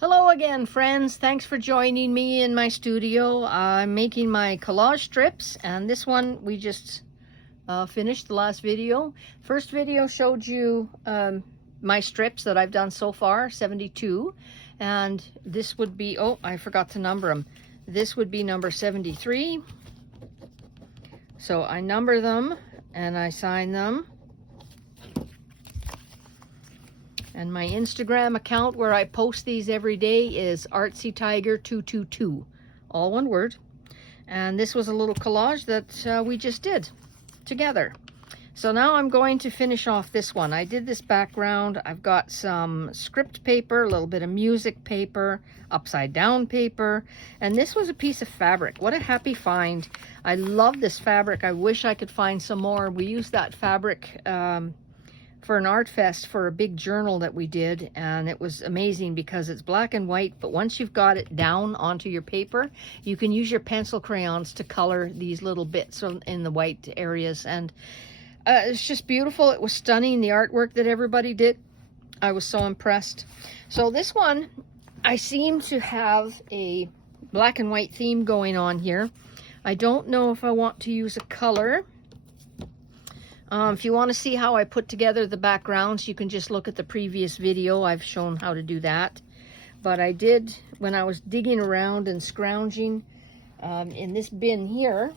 Hello again, friends. Thanks for joining me in my studio. I'm making my collage strips, and this one we just finished the last video. First video showed you my strips that I've done so far, 72, and this would be, oh, I forgot to number them. This would be number 73. So I number them and I sign them. And my Instagram account where I post these every day is ArtsyTiger222, all one word. And this was a little collage that we just did together. So now I'm going to finish off this one. I did this background. I've got some script paper, a little bit of music paper, upside down paper, and this was a piece of fabric. What a happy find. I love this fabric. I wish I could find some more. We used that fabric for an art fest for a big journal that we did, and it was amazing because it's black and white, but once you've got it down onto your paper, you can use your pencil crayons to color these little bits in the white areas, and it's just beautiful. It was stunning, the artwork that everybody did. I was so impressed. So this one, I seem to have a black and white theme going on here. I don't know if I want to use a color. If you want to see how I put together the backgrounds, you can just look at the previous video. I've shown how to do that. But I did, when I was digging around and scrounging in this bin here,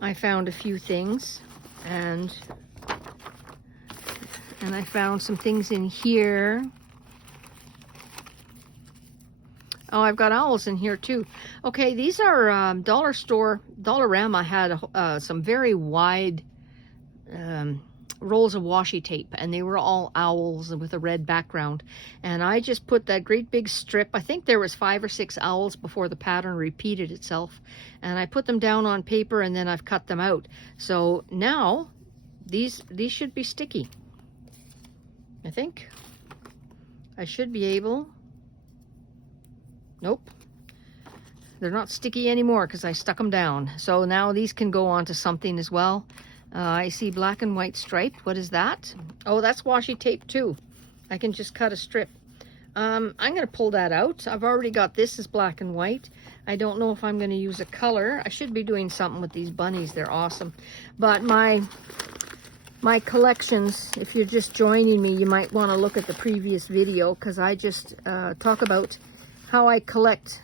I found a few things. And I found some things in here. Oh, I've got owls in here too. Okay, these are dollar store. Dollarama had some very wide rolls of washi tape, and they were all owls with a red background. And I just put that great big strip. I think there was 5 or 6 owls before the pattern repeated itself. And I put them down on paper, and then I've cut them out. So now these should be sticky. I think I should be able. Nope, they're not sticky anymore because I stuck them down. So now these can go onto something as well. I see black and white striped. What is that? Oh, that's washi tape too. I can just cut a strip. I'm going to pull that out. I've already got this as black and white. I don't know if I'm going to use a color. I should be doing something with these bunnies. They're awesome. But my collections, if you're just joining me, you might want to look at the previous video because I just talk about how I collect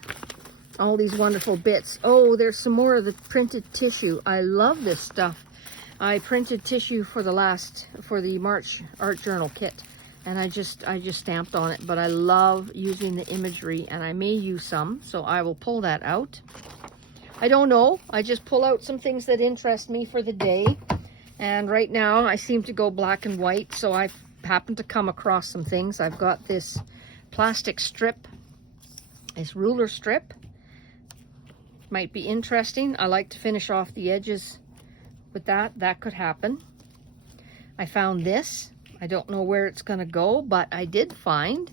all these wonderful bits. Oh, there's some more of the printed tissue. I love this stuff. I printed tissue for the March art journal kit, and I just stamped on it. But I love using the imagery, and I may use some, so I will pull that out. I don't know. I just pull out some things that interest me for the day, and right now I seem to go black and white. So I've happened to come across some things. I've got this plastic strip. This ruler strip might be interesting. I like to finish off the edges with that. That could happen. I found this. I don't know where it's going to go, but I did find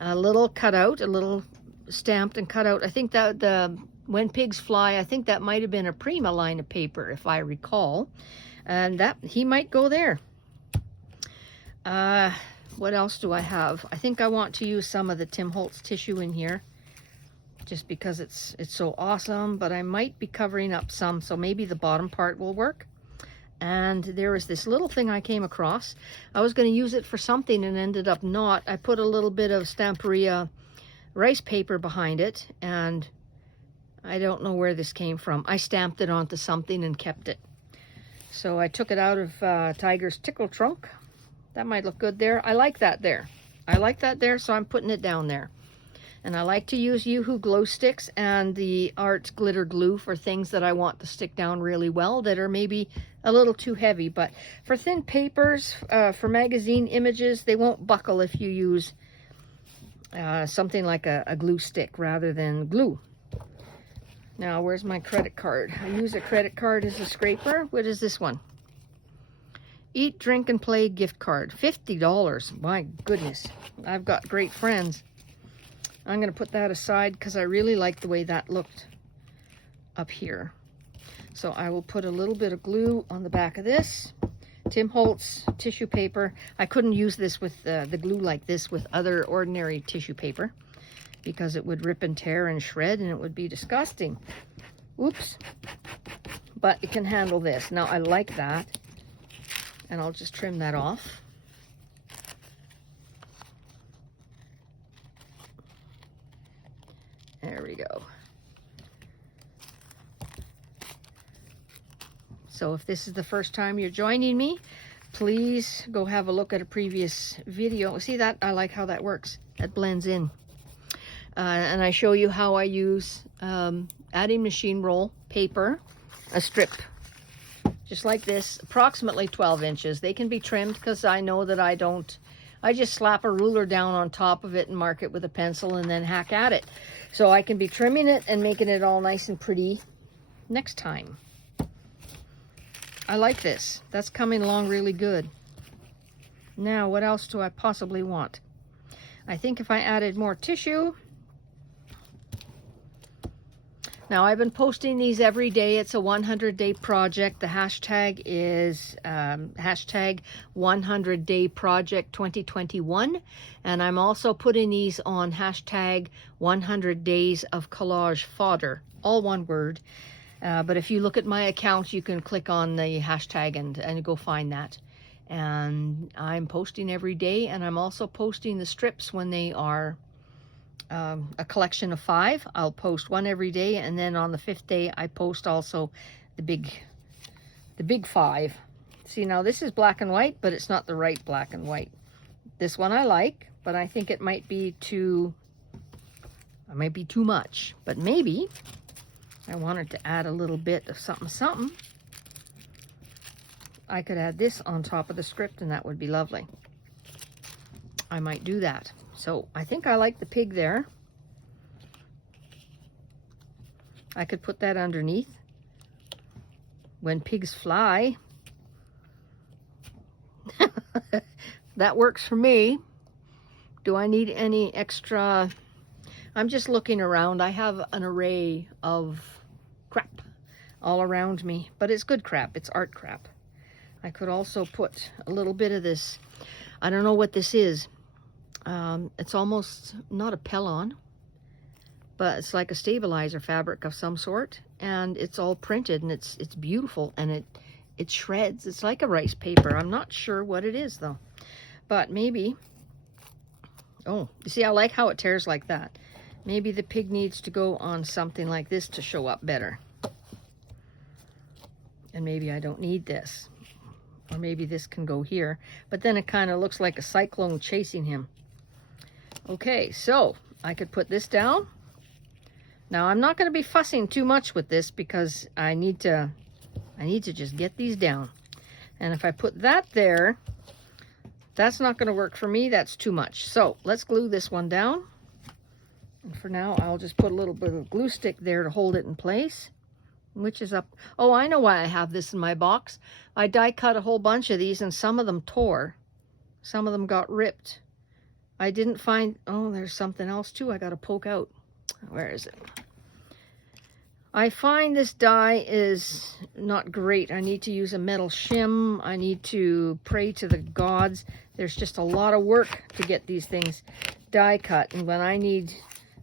a little cutout, a little stamped and cut out. I think that the When Pigs Fly, I think that might have been a Prima line of paper, if I recall. And that he might go there. What else do I have? I think I want to use some of the Tim Holtz tissue in here, just because it's so awesome, but I might be covering up some, so maybe the bottom part will work. And there is this little thing I came across. I was going to use it for something and ended up not. I put a little bit of Stamperia rice paper behind it, and I don't know where this came from. I stamped it onto something and kept it. So I took it out of Tiger's tickle trunk. That might look good there. I like that there. I like that there, so I'm putting it down there. And I like to use Yoo-Hoo glow sticks and the Art glitter glue for things that I want to stick down really well that are maybe a little too heavy. But for thin papers, for magazine images, they won't buckle if you use something like a glue stick rather than glue. Now, where's my credit card? I use a credit card as a scraper. What is this one? Eat, Drink, and Play gift card. $50. My goodness. I've got great friends. I'm going to put that aside because I really like the way that looked up here. So I will put a little bit of glue on the back of this Tim Holtz tissue paper. I couldn't use this with the glue like this with other ordinary tissue paper because it would rip and tear and shred and it would be disgusting. Oops. But it can handle this. Now I like that. And I'll just trim that off. There we go. So if this is the first time you're joining me, please go have a look at a previous video. See that? I like how that works. That blends in. And I show you how I use adding machine roll paper, a strip, just like this, approximately 12 inches. They can be trimmed because I know that I just slap a ruler down on top of it and mark it with a pencil and then hack at it. So I can be trimming it and making it all nice and pretty next time. I like this. That's coming along really good. Now, what else do I possibly want? I think if I added more tissue. Now, I've been posting these every day. It's a 100-day project. The hashtag is hashtag 100-day project 2021. And I'm also putting these on hashtag 100 days of collage fodder. All one word. But if you look at my account, you can click on the hashtag and go find that. And I'm posting every day, and I'm also posting the strips when they are a collection of 5. I'll post one every day, and then on the 5th day, I post also the big 5. See, now this is black and white, but it's not the right black and white. This one I like, but I think it might be too much. But maybe I wanted to add a little bit of something. I could add this on top of the script and that would be lovely. I might do that. So I think I like the pig there. I could put that underneath. When pigs fly. That works for me. Do I need any extra? I'm just looking around. I have an array of crap all around me, but it's good crap. It's art crap. I could also put a little bit of this. I don't know what this is. It's almost not a Pellon, but it's like a stabilizer fabric of some sort, and it's all printed and it's beautiful, and it shreds. It's like a rice paper. I'm not sure what it is though, but maybe. Oh, you see, I like how it tears like that. Maybe the pig needs to go on something like this to show up better. And maybe I don't need this. Or maybe this can go here. But then it kind of looks like a cyclone chasing him. Okay, so I could put this down. Now I'm not going to be fussing too much with this because I need to just get these down. And if I put that there, that's not going to work for me. That's too much. So let's glue this one down. And for now, I'll just put a little bit of glue stick there to hold it in place, which is up. Oh, I know why I have this in my box. I die cut a whole bunch of these and some of them tore. Some of them got ripped. I didn't find, oh, there's something else too I got to poke out. Where is it? I find this die is not great. I need to use a metal shim. I need to pray to the gods. There's just a lot of work to get these things die cut. And when I need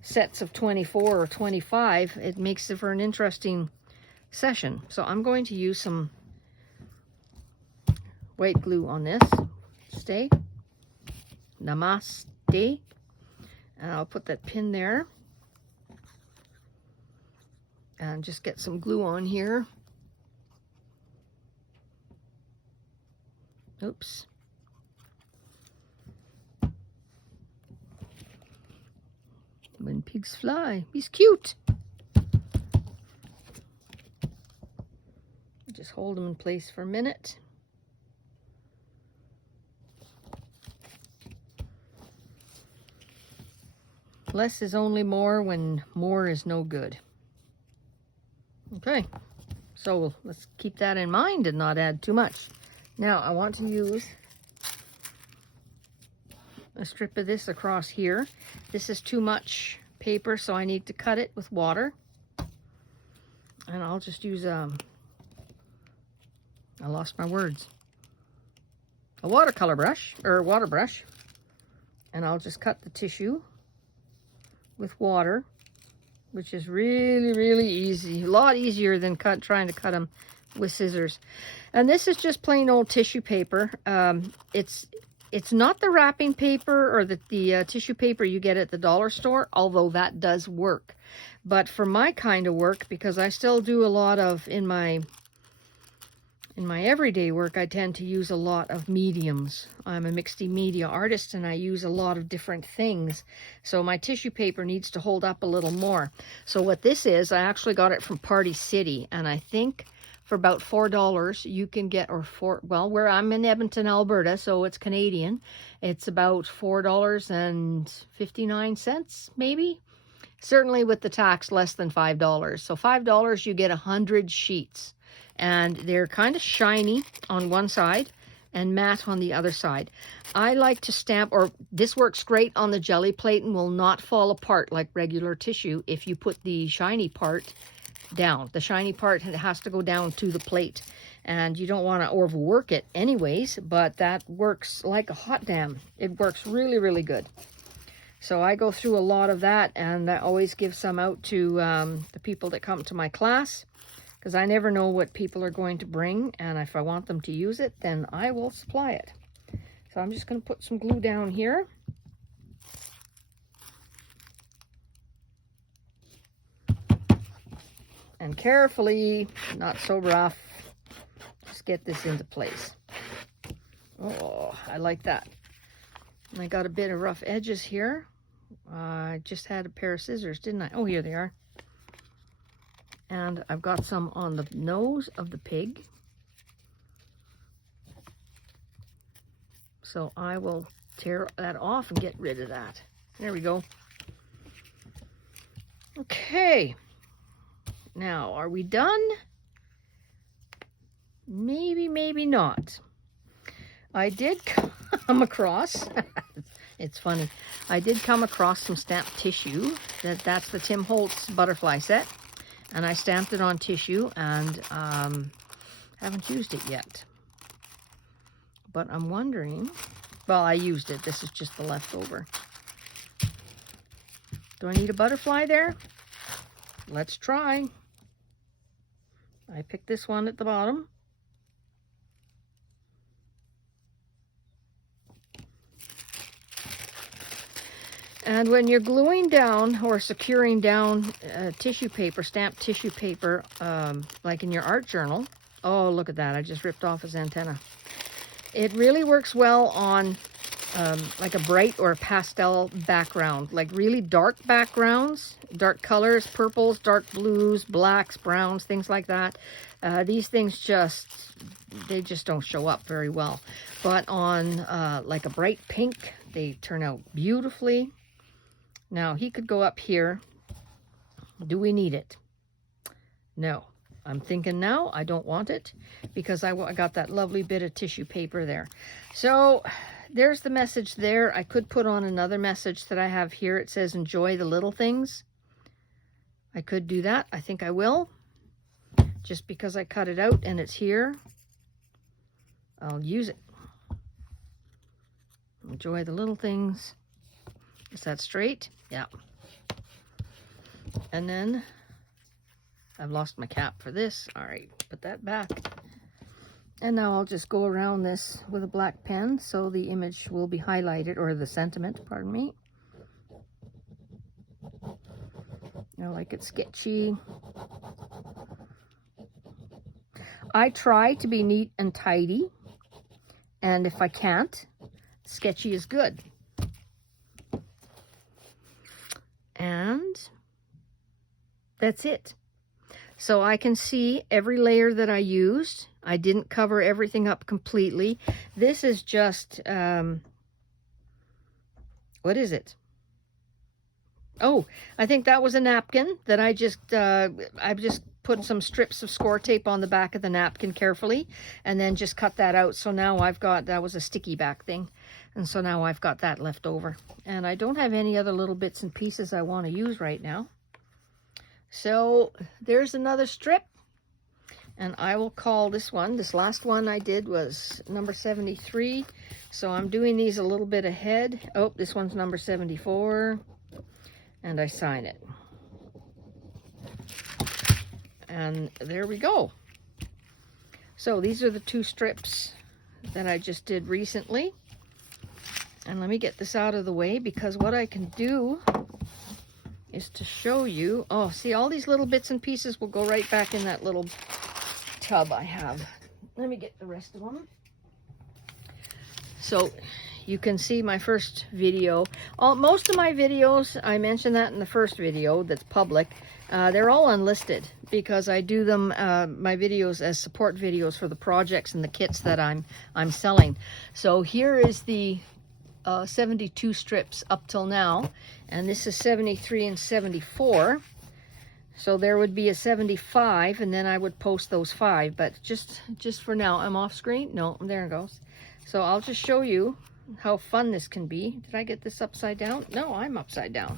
sets of 24 or 25, it makes it for an interesting session. So I'm going to use some white glue on this. Stay. Namaste. And I'll put that pin there. And just get some glue on here. Oops. When pigs fly. He's cute. Just hold him in place for a minute. Less is only more when more is no good. Okay, so let's keep that in mind and not add too much. Now I want to use a strip of this across here. This is too much paper, so I need to cut it with water. And I'll just use I lost my words. a watercolor brush, or water brush, and I'll just cut the tissue with water, which is really, really easy. A lot easier than trying to cut them with scissors. And this is just plain old tissue paper. It's not the wrapping paper or the tissue paper you get at the dollar store, although that does work. But for my kind of work, because I still do a lot of, in my everyday work, I tend to use a lot of mediums. I'm a mixed media artist and I use a lot of different things. So my tissue paper needs to hold up a little more. So what this is, I actually got it from Party City, and I think for about $4 you can get, well, where I'm in Edmonton, Alberta, so it's Canadian, it's about $4.59 maybe. Certainly with the tax, less than $5. So $5 you get 100 sheets. And they're kind of shiny on one side and matte on the other side. I like to stamp, or this works great on the jelly plate and will not fall apart like regular tissue if you put the shiny part down. The shiny part has to go down to the plate, and you don't want to overwork it anyways, but that works like a hot damn. It works really, really good. So I go through a lot of that, and I always give some out to the people that come to my class, because I never know what people are going to bring, and if I want them to use it, then I will supply it. So I'm just going to put some glue down here. And carefully, not so rough, just get this into place. Oh, I like that. And I got a bit of rough edges here. I just had a pair of scissors, didn't I? Oh, here they are. And I've got some on the nose of the pig. So I will tear that off and get rid of that. There we go. Okay. Now, are we done? Maybe, maybe not. I did come across, it's funny, I did come across some stamped tissue. That's the Tim Holtz butterfly set. And I stamped it on tissue, and haven't used it yet. But I'm wondering, well, I used it. This is just the leftover. Do I need a butterfly there? Let's try. I picked this one at the bottom. And when you're gluing down or securing down tissue paper, stamped tissue paper, like in your art journal, oh, look at that, I just ripped off his antenna. It really works well on like a bright or a pastel background, like really dark backgrounds, dark colors, purples, dark blues, blacks, browns, things like that. These things they just don't show up very well. But on like a bright pink, they turn out beautifully. Now, he could go up here. Do we need it? No. I'm thinking now I don't want it because I got that lovely bit of tissue paper there. So there's the message there. I could put on another message that I have here. It says, enjoy the little things. I could do that. I think I will. Just because I cut it out and it's here, I'll use it. Enjoy the little things. Is that straight? Yeah. And then I've lost my cap for this. All right, put that back. And now I'll just go around this with a black pen so the image will be highlighted, or the sentiment, pardon me. I like it sketchy. I try to be neat and tidy, and if I can't, sketchy is good. And that's it. So I can see every layer that I used. I didn't cover everything up completely. This is just, what is it? Oh, I think that was a napkin that I just put some strips of score tape on the back of the napkin carefully, and then just cut that out. So now I've got, that was a sticky back thing. And so now I've got that left over. And I don't have any other little bits and pieces I want to use right now. So there's another strip. And I will call this one, this last one I did was number 73. So I'm doing these a little bit ahead. Oh, this one's number 74. And I sign it. And there we go. So these are the 2 strips that I just did recently. And let me get this out of the way, because what I can do is to show you. Oh, see, all these little bits and pieces will go right back in that little tub I have. Let me get the rest of them. So you can see my first video. Most of my videos, I mentioned that in the first video that's public, they're all unlisted because I do them, my videos, as support videos for the projects and the kits that I'm selling. So here is the 72 strips up till now, and this is 73 and 74. So there would be a 75, and then I would post those 5. But just for now, I'm off screen. No, there it goes. So I'll just show you how fun this can be. Did I get this upside down? No, I'm upside down.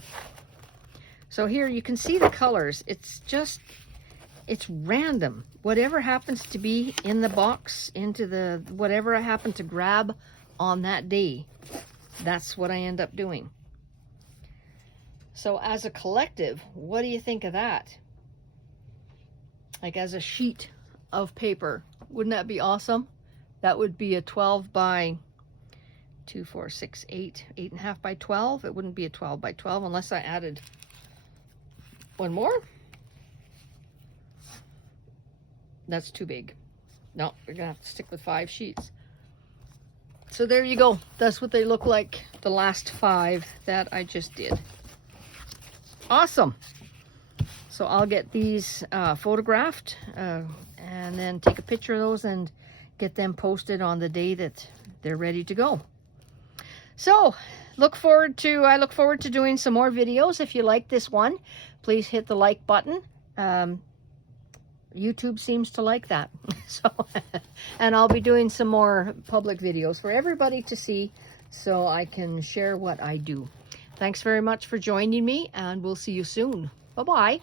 So here you can see the colors. It's random. Whatever happens to be in the box, whatever I happen to grab on that day, that's what I end up doing. So as a collective, what do you think of that? Like as a sheet of paper, wouldn't that be awesome? That would be a 12 by 2, 4, 6, 8, 8.5 by 12. It wouldn't be a 12 by 12 unless I added one more. That's too big. No, we're gonna have to stick with 5 sheets. So there you go. That's what they look like, the last 5 that I just did. Awesome. So I'll get these photographed and then take a picture of those and get them posted on the day that they're ready to go. So I look forward to doing some more videos. If you like this one, please hit the like button. YouTube seems to like that. So, and I'll be doing some more public videos for everybody to see, so I can share what I do. Thanks very much for joining me, and we'll see you soon. Bye-bye.